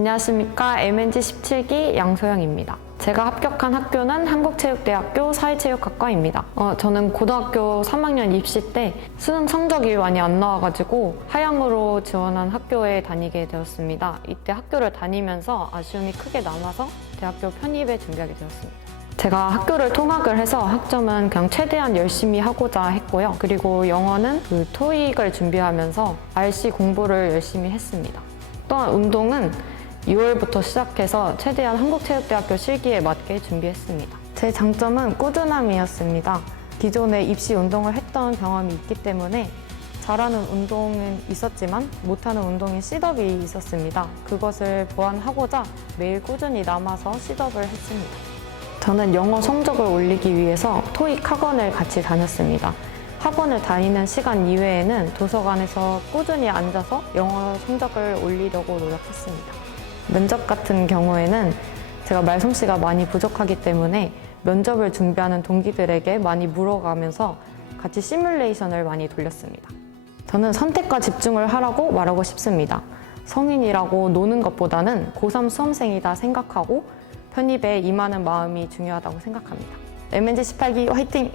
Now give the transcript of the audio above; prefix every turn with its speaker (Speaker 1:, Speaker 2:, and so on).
Speaker 1: 안녕하십니까. MNG 17기 양소영입니다. 제가 합격한 학교는 한국체육대학교 사회체육학과입니다. 어, 저는 고등학교 3학년 입시 때 수능 성적이 많이 안 나와가지고 하향으로 지원한 학교에 다니게 되었습니다. 이때 학교를 다니면서 아쉬움이 크게 남아서 대학교 편입에 준비하게 되었습니다. 제가 학교를 통학을 해서 학점은 그냥 최대한 열심히 하고자 했고요. 그리고 영어는 그 토익을 준비하면서 RC 공부를 열심히 했습니다. 또한 운동은 6월부터 시작해서 최대한 한국체육대학교 실기에 맞게 준비했습니다. 제 장점은 꾸준함이었습니다. 기존에 입시 운동을 했던 경험이 있기 때문에 잘하는 운동은 있었지만 못하는 운동인 시덥이 있었습니다. 그것을 보완하고자 매일 꾸준히 남아서 시덥을 했습니다. 저는 영어 성적을 올리기 위해서 토익 학원을 같이 다녔습니다. 학원을 다니는 시간 이외에는 도서관에서 꾸준히 앉아서 영어 성적을 올리려고 노력했습니다. 면접 같은 경우에는 제가 말솜씨가 많이 부족하기 때문에 면접을 준비하는 동기들에게 많이 물어가면서 같이 시뮬레이션을 많이 돌렸습니다. 저는 선택과 집중을 하라고 말하고 싶습니다. 성인이라고 노는 것보다는 고3 수험생이다 생각하고 편입에 임하는 마음이 중요하다고 생각합니다. MNG 18기 화이팅!